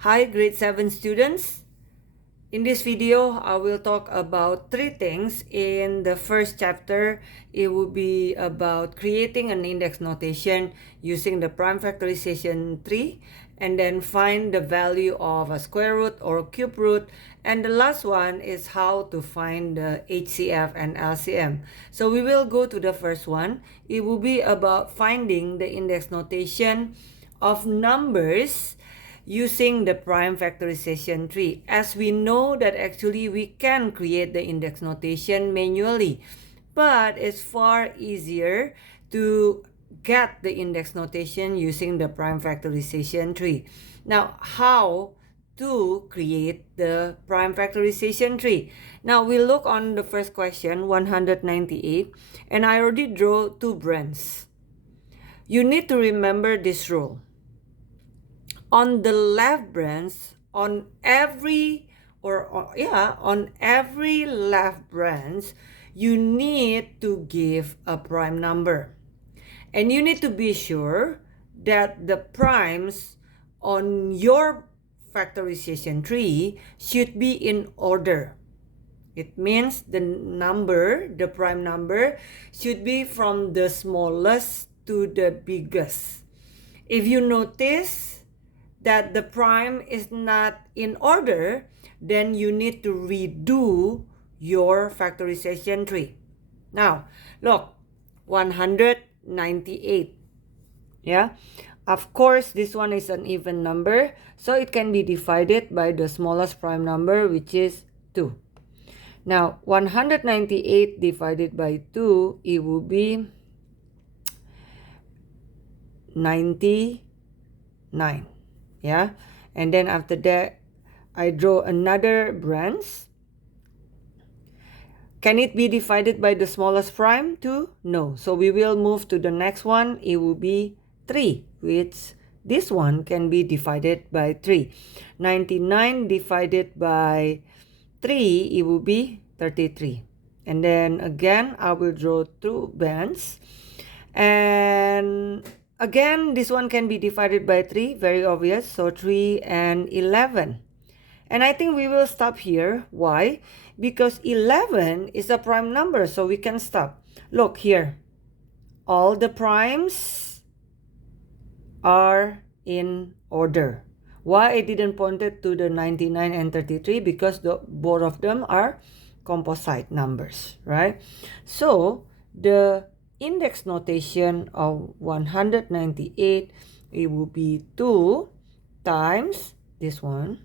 Hi grade 7 students. In this video, I will talk about three things. In the first chapter, it will be about creating an index notation using the prime factorization tree, and then find the value of a square root or cube root. And the last one is how to find the HCF and LCM. So we will go to the first one. It will be about finding the index notation of numbers using the prime factorization tree. As we know that actually we can create the index notation manually, but it's far easier to get the index notation using the prime factorization tree. Now, how to create the prime factorization tree? Now, we look on the first question, 198, and I already drew two brands. You need to remember this rule. On the left branch, on every left branch, you need to give a prime number. And you need to be sure that the primes on your factorization tree should be in order. It means the prime number, should be from the smallest to the biggest. If you notice that the prime is not in order, then you need to redo your factorization tree. Now, look, 198. Yeah, of course, this one is an even number, so it can be divided by the smallest prime number, which is 2. Now, 198 divided by 2, it will be 99. Yeah, and then after that, I draw another branch. Can it be divided by the smallest prime too? No. So we will move to the next one. It will be 3, which this one can be divided by 3. 99 divided by 3, it will be 33. And then again, I will draw two bands. And again, this one can be divided by 3, very obvious. So 3 and 11. And I think we will stop here. Why? Because 11 is a prime number, so we can stop. Look here. All the primes are in order. Why I didn't point it to the 99 and 33? Because both of them are composite numbers, right? So the index notation of 198, it will be 2 times this one.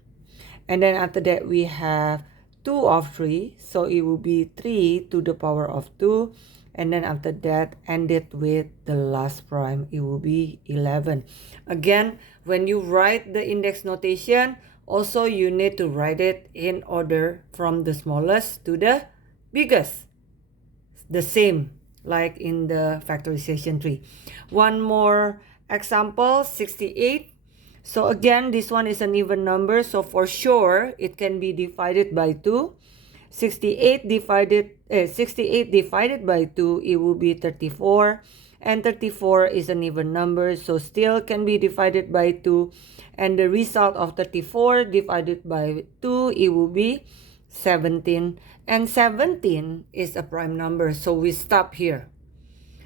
And then after that, we have 2 of 3. So it will be 3 to the power of 2. And then after that, end it with the last prime. It will be 11. Again, when you write the index notation, also you need to write it in order from the smallest to the biggest. The same like in the factorization tree. One more example, 68. So again, this one is an even number, so for sure it can be divided by 2. 68 divided by 2, it will be 34. And 34 is an even number, so still can be divided by 2. And the result of 34 divided by 2, it will be 17. And 17 is a prime number, so we stop here.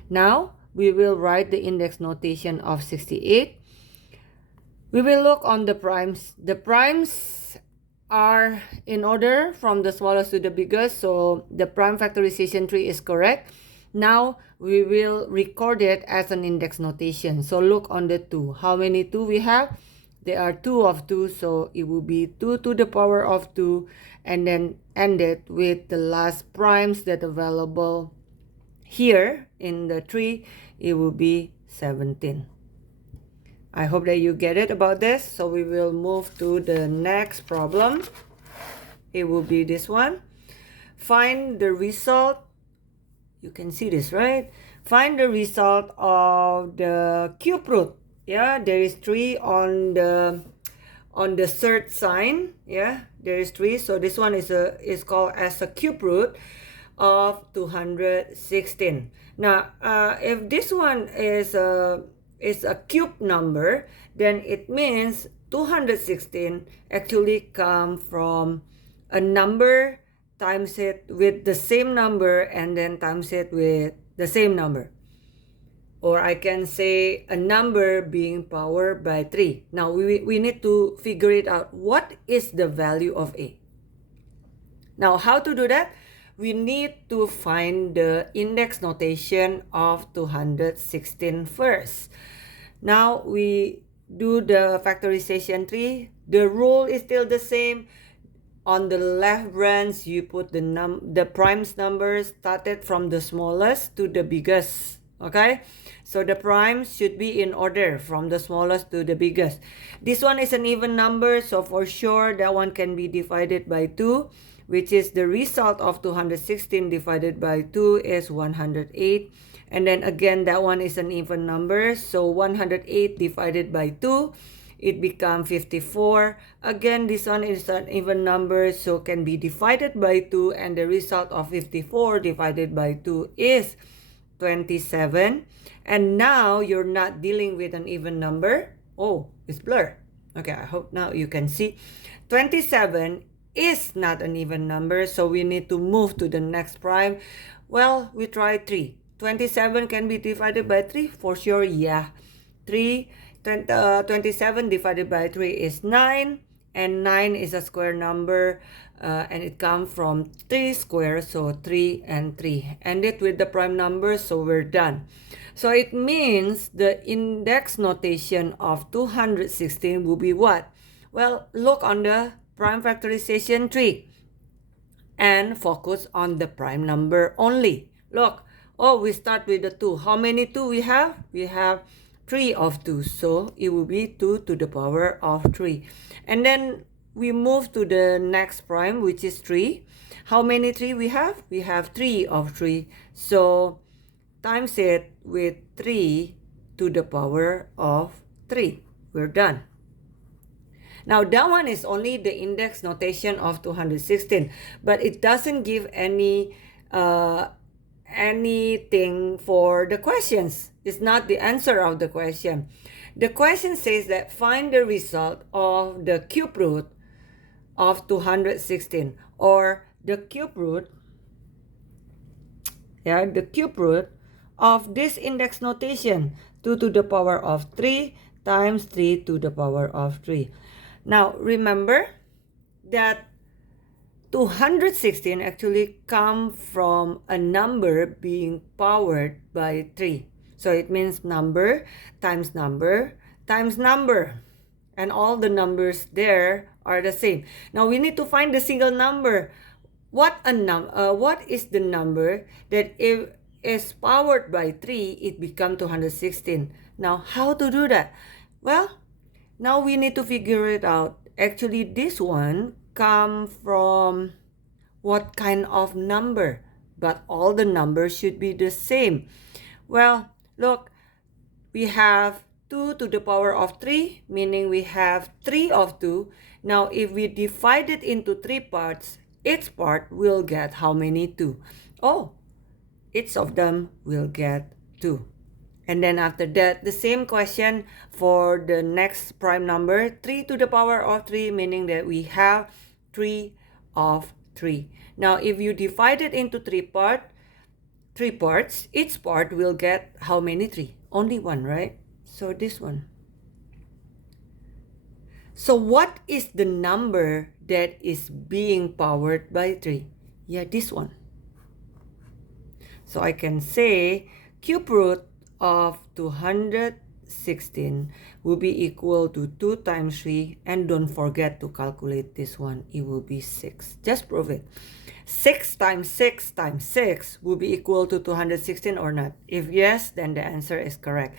Now, we will write the index notation of 68. We will look on the primes. The primes are in order from the smallest to the biggest, so the prime factorization tree is correct. Now, we will record it as an index notation. So look on the 2. How many 2 we have? There are 2 of 2, so it will be 2 to the power of 2, and then end it with the last primes that are available here in the tree. It will be 17. I hope that you get it about this. So we will move to the next problem. It will be this one. Find the result. You can see this, right? Find the result of the cube root. Yeah, there is 3 on the third sign. Yeah, there is 3. So this one is called as a cube root of 216. Now, if this one is a cube number, then it means 216 actually come from a number times it with the same number and then times it with the same number. Or I can say a number being powered by 3. Now we need to figure it out. What is the value of A? Now how to do that? We need to find the index notation of 216 first. Now we do the factorization tree. The rule is still the same. On the left branch, you put the primes numbers started from the smallest to the biggest. Okay, so the primes should be in order from the smallest to the biggest. This one is an even number, so for sure that one can be divided by 2, which is the result of 216 divided by 2 is 108. And then again, that one is an even number, so 108 divided by 2, it becomes 54. Again, this one is an even number, so can be divided by 2, and the result of 54 divided by 2 is 27. And now you're not dealing with an even number. Oh, it's blurred. Okay, I hope now you can see. 27 is not an even number, so we need to move to the next prime. Well, we try 3. 27 can be divided by 3? For sure, yeah. 27 divided by 3 is 9, and 9 is a square number, and it comes from 3 squared, so 3 and 3. End it with the prime number, so we're done. So it means the index notation of 216 will be what? Well, look on the prime factorization tree and focus on the prime number only. Look, oh, we start with the 2. How many 2 we have? We have 3 of 2, so it will be 2 to the power of 3. And then we move to the next prime, which is 3. How many 3 we have? We have 3 of 3, so times it with 3 to the power of 3. We're done. Now that one is only the index notation of 216, but it doesn't give anything for the questions. It's not the answer of the question. The question says that find the result of the cube root of 216, or the cube root of this index notation, 2 to the power of 3 times 3 to the power of 3. Now remember that 216 actually come from a number being powered by 3. So it means number times number times number. And all the numbers there are the same. Now we need to find the single number. What is the number that if is powered by 3, it becomes 216. Now how to do that? Well, now we need to figure it out. Actually, this one come from what kind of number? But all the numbers should be the same. Well, look, we have 2 to the power of 3, meaning we have 3 of 2. Now, if we divide it into 3 parts, each part will get how many 2? Oh, each of them will get 2. And then after that, the same question for the next prime number, 3 to the power of 3, meaning that we have 3 of 3. Now, if you divide it into 3 parts, each part will get how many 3? Only 1, right? So this one. So what is the number that is being powered by 3? Yeah, this one. So I can say cube root of 216 will be equal to 2 times 3, and don't forget to calculate this one. It will be 6. Just prove it. 6 times 6 times 6 will be equal to 216 or not? If yes, then the answer is correct.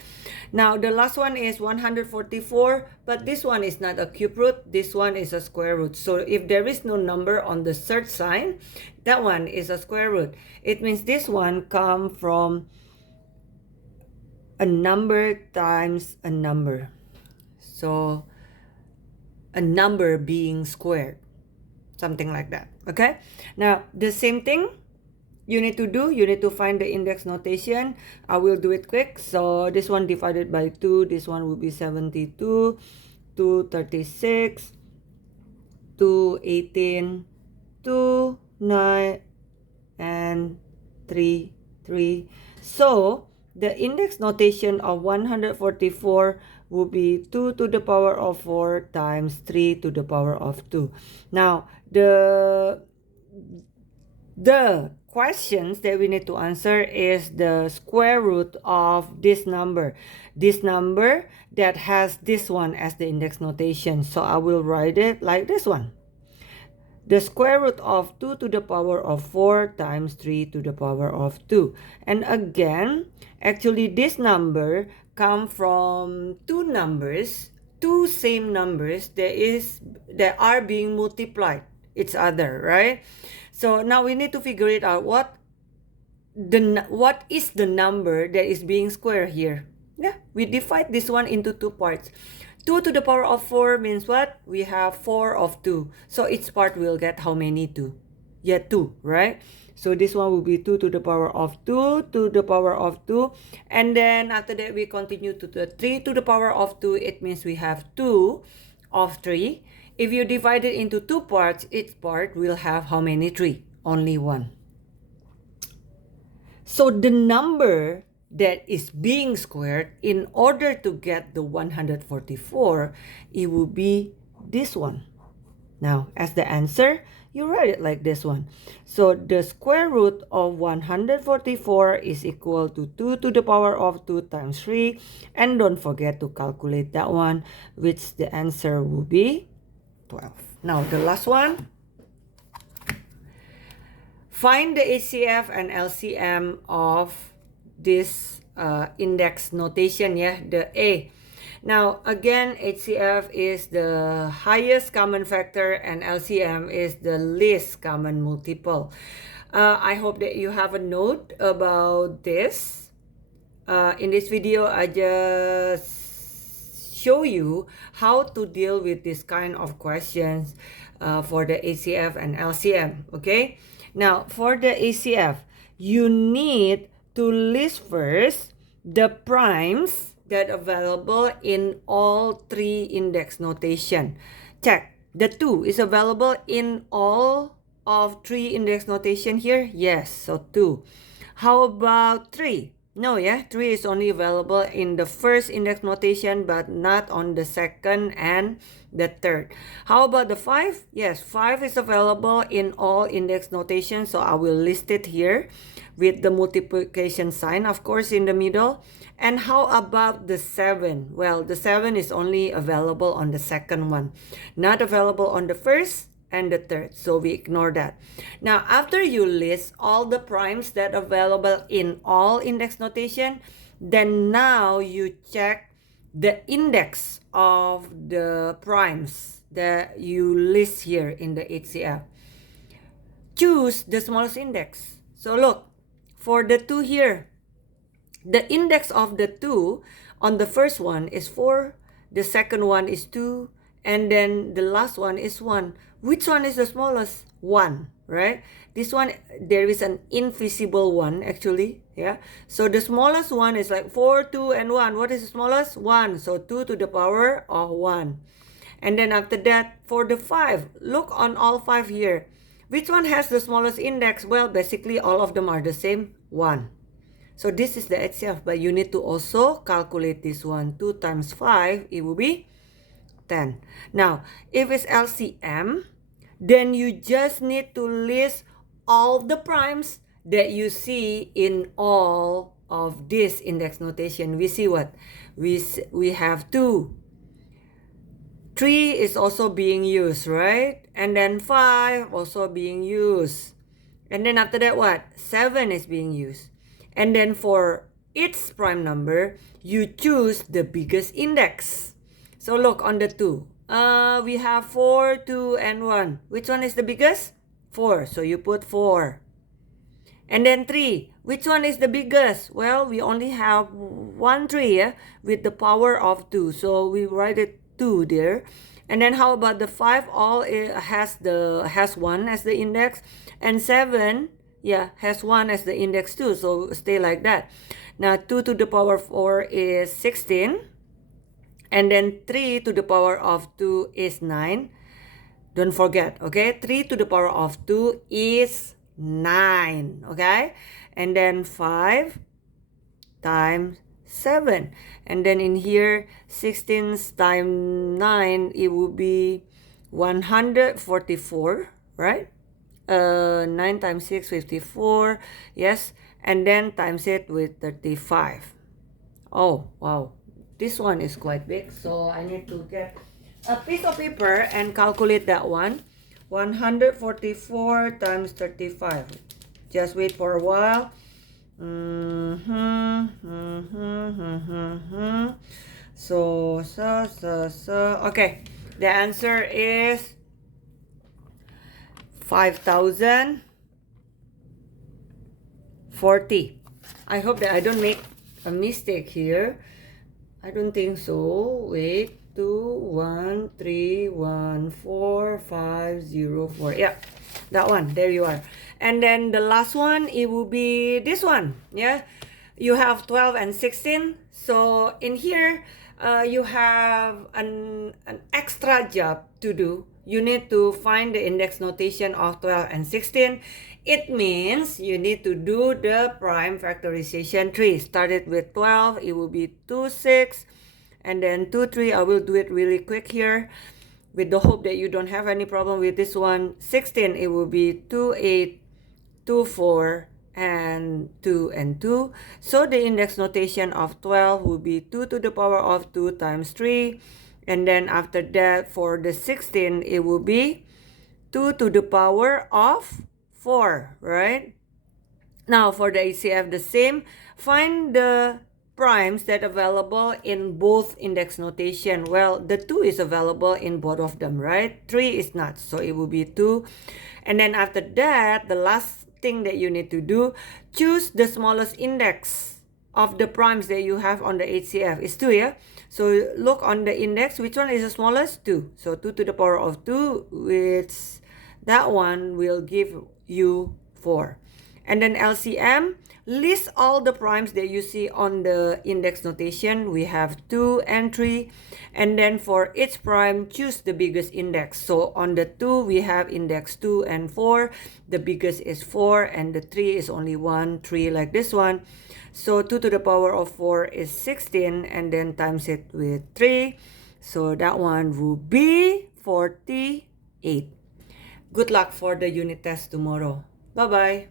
Now the last one is 144, but this one is not a cube root. This one is a square root. So if there is no number on the third sign, that one is a square root. It means this one comes from a number times a number. So a number being squared. Something like that. Okay? Now, the same thing you need to do. You need to find the index notation. I will do it quick. So this one divided by 2. This one will be 72. 236, 218, 2, 9, and 3, 3. So the index notation of 144 will be 2 to the power of 4 times 3 to the power of 2. Now, the questions that we need to answer is the square root of this number. This number that has this one as the index notation. So I will write it like this one. The square root of 2 to the power of 4 times 3 to the power of 2. And again, actually this number come from two numbers, two same numbers that are being multiplied each other, right? So now we need to figure it out. What is the number that is being squared here? Yeah, we divide this one into two parts. 2 to the power of 4 means what? We have 4 of 2. So each part will get how many 2? Yeah, 2, right? So this one will be 2 to the power of 2 to the power of 2. And then after that, we continue to the 3 to the power of 2. It means we have 2 of 3. If you divide it into two parts, each part will have how many 3? Only 1. So the number that is being squared, in order to get the 144, it will be this one. Now, as the answer, you write it like this one. So the square root of 144 is equal to 2 to the power of 2 times 3. And don't forget to calculate that one, which the answer will be 12. Now, the last one. Find the HCF and LCM of this index notation, yeah, the A. Now, again, HCF is the highest common factor and LCM is the least common multiple. I hope that you have a note about this. In this video, I just show you how to deal with this kind of questions for the HCF and LCM, okay? Now, for the HCF, you need to list first the primes that are available in all three index notation. Check. The 2 is available in all of 3 index notation here? Yes, so 2. How about 3? No, yeah, 3 is only available in the first index notation but not on the second and the third. How about the 5? Yes, 5 is available in all index notation, so I will list it here with the multiplication sign, of course, in the middle. And how about the 7? Well, the 7 is only available on the second one, not available on the first and the third, so we ignore that. Now, after you list all the primes that are available in all index notation, then now you check the index of the primes that you list here in the HCF. Choose the smallest index. So look, for the 2 here, the index of the 2 on the first one is 4, the second one is 2, and then the last one is 1. Which one is the smallest? 1, right? This one, there is an invisible one actually, yeah? So the smallest one is like 4, 2, and 1. What is the smallest? 1. So 2 to the power of 1. And then after that, for the 5, look on all 5 here. Which one has the smallest index? Well, basically all of them are the same, 1. So this is the HCF, but you need to also calculate this one. 2 times 5, it will be 10. Now, if it's LCM, then you just need to list all the primes that you see in all of this index notation. We see what? We have 2. 3 is also being used, right? And then 5 also being used. And then after that, what? 7 is being used. And then for its prime number, you choose the biggest index. So look on the 2. We have 4, 2, and 1. Which one is the biggest? 4. So you put 4. And then 3. Which one is the biggest? Well, we only have 1 3, yeah? With the power of 2. So we write it 2 there. And then how about the 5? All has 1 as the index. And 7, yeah, has 1 as the index too. So stay like that. Now 2 to the power 4 is 16. And then 3 to the power of 2 is 9. Don't forget, okay? 3 to the power of 2 is 9, okay? And then 5 times 7. And then in here, 16 times 9, it will be 144, right? 9 times 6, 54. Yes. And then times it with 35. Oh, wow. This one is quite big. So I need to get a piece of paper and calculate that one. 144 times 35. Just wait for a while. So, okay. The answer is 5,040. I hope that I don't make a mistake here. I don't think so. Wait. 2 1 3 1 4 5 0 4. Yeah, that one. There you are. And then the last one, it will be this one. Yeah, you have 12 and 16. So in here, you have an extra job to do. You need to find the index notation of 12 and 16. It means you need to do the prime factorization tree. Started with 12, it will be 2 6. And then 2 3. I will do it really quick here with the hope that you don't have any problem with this one. 16, it will be 2 8, 2 4, and 2 and 2. So the index notation of 12 will be 2 to the power of 2 times 3. And then after that, for the 16, it will be 2 to the power of 4, right? Now for the HCF, the same. Find the primes that are available in both index notation. Well, the 2 is available in both of them, right? 3 is not, so it will be 2. And then after that, the last thing that you need to do, choose the smallest index of the primes that you have on the HCF. It's 2, yeah? So look on the index, which one is the smallest? 2. So 2 to the power of 2, which that one will give you 4. And then LCM, list all the primes that you see on the index notation. We have 2 and 3. And then for each prime, choose the biggest index. So on the 2, we have index 2 and 4. The biggest is 4, and the 3 is only 1, 3 like this one. So 2 to the power of 4 is 16, and then times it with 3. So that one will be 48. Good luck for the unit test tomorrow. Bye-bye.